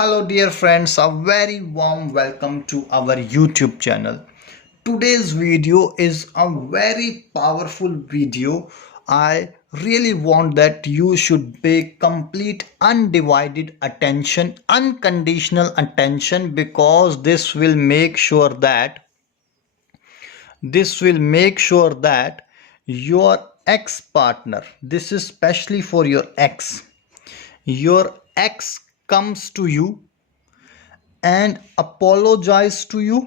Hello dear friends, a very warm welcome to our YouTube channel. Today's video is a very powerful video. I really want that you should pay complete undivided attention, unconditional attention, because this will make sure that your ex partner, this is especially for your ex comes to you and apologize to you.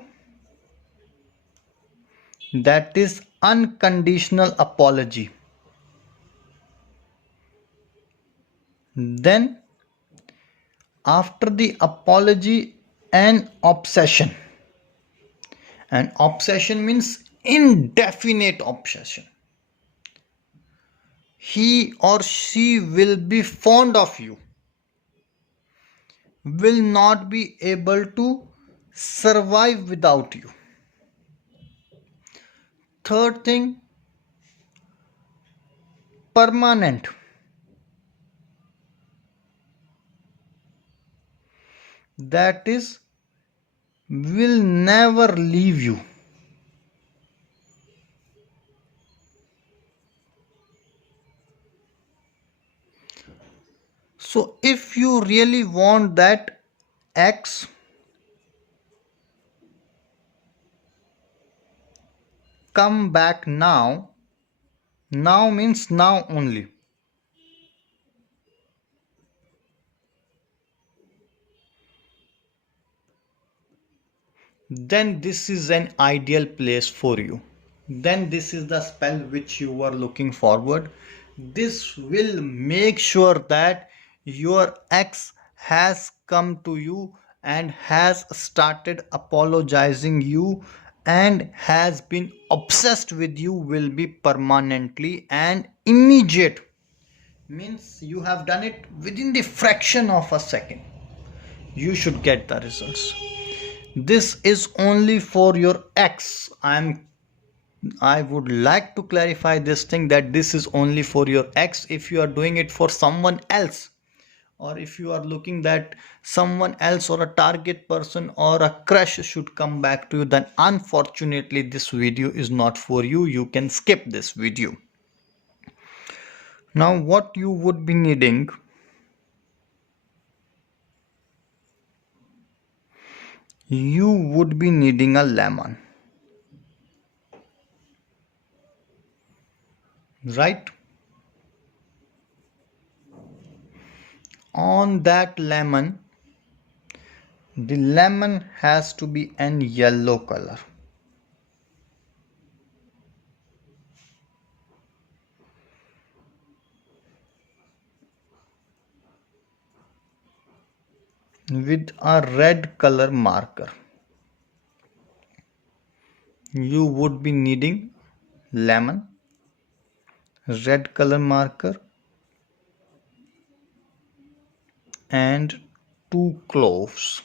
That is unconditional apology. Then after the apology, an obsession. An obsession means indefinite obsession. He or she will be fond of you, will not be able to survive without you. Third thing, permanent. That is, will never leave you. So if you really want that X, come back now. Now means now only. Then this is an ideal place for you. Then this is the spell which you are looking forward. This will make sure that your ex has come to you and has started apologizing you and has been obsessed with you, will be permanently and immediate. Means you have done it within the fraction of a second. You should get the results. This is only for your ex. I would like to clarify this thing, that this is only for your ex. If you are doing it for someone else, or if you are looking that someone else or a target person or a crush should come back to you, then unfortunately this video is not for you. You can skip this video. Now what you would be needing, you would be needing a lemon, right? On that lemon, the lemon has to be an yellow color. With a red color marker. You would be needing lemon, red color marker, and 2 cloves.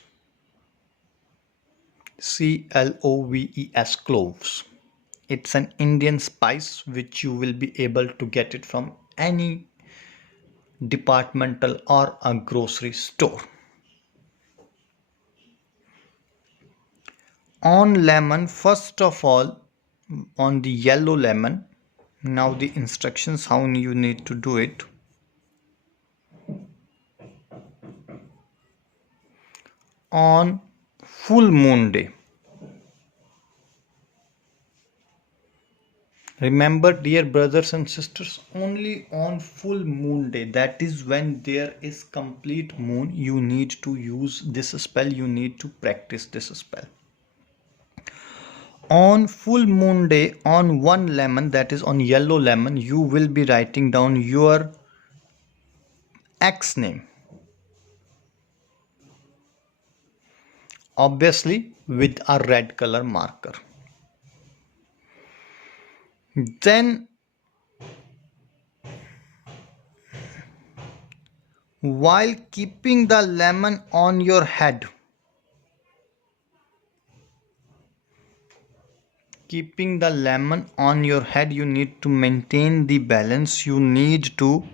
CLOVES, cloves. It's an Indian spice which you will be able to get it from any departmental or a grocery store. On lemon, first of all, on the yellow lemon, now the instructions how you need to do it. On full moon day. Remember, dear brothers and sisters, only on full moon day, that is when there is complete moon, you need to use this spell, you need to practice this spell. On full moon day, on one lemon, that is on yellow lemon, you will be writing down your ex name. Obviously with a red color marker. Then while keeping the lemon on your head, you need to maintain the balance. You need to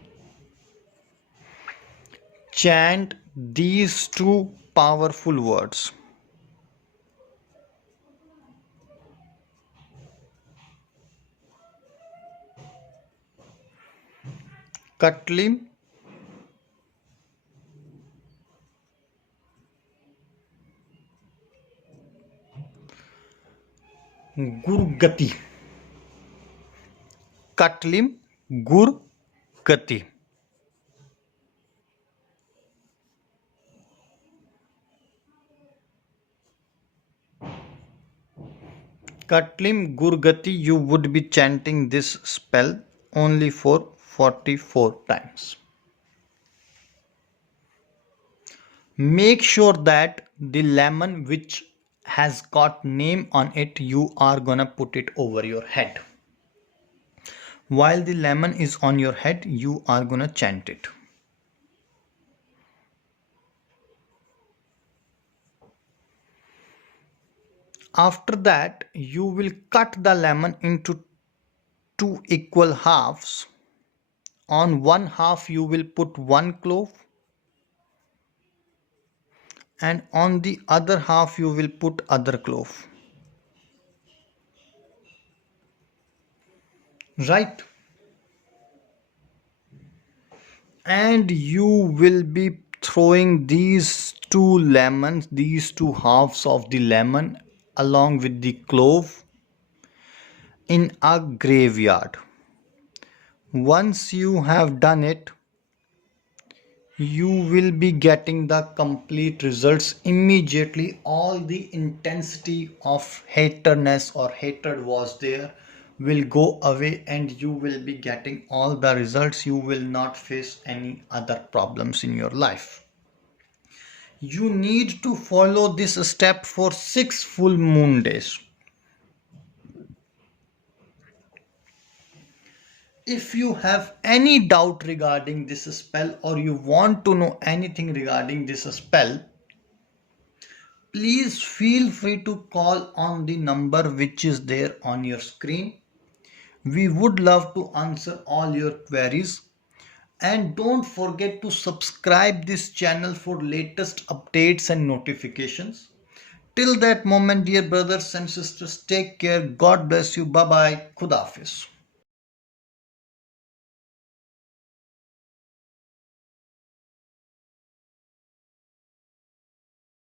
chant these 2 powerful words. Katlim, Gurgati. Katlim, Gurgati. Katlim Gurgati, you would be chanting this spell only for 44 times. Make sure that the lemon which has got name on it, you are gonna put it over your head. While the lemon is on your head, you are gonna chant it. After that, you will cut the lemon into two equal halves. On one half you will put one clove, and on the other half you will put other clove. Right? And you will be throwing these two halves of the lemon along with the clove in a graveyard. Once you have done it, you will be getting the complete results immediately. All the intensity of haterness or hatred was there will go away, and you will be getting all the results. You will not face any other problems in your life. You need to follow this step for 6 full moon days. If you have any doubt regarding this spell, or you want to know anything regarding this spell, please feel free to call on the number which is there on your screen. We would love to answer all your queries. And don't forget to subscribe this channel for latest updates and notifications. Till that moment, dear brothers and sisters, take care. God bless you. Bye bye. Khuda Hafiz.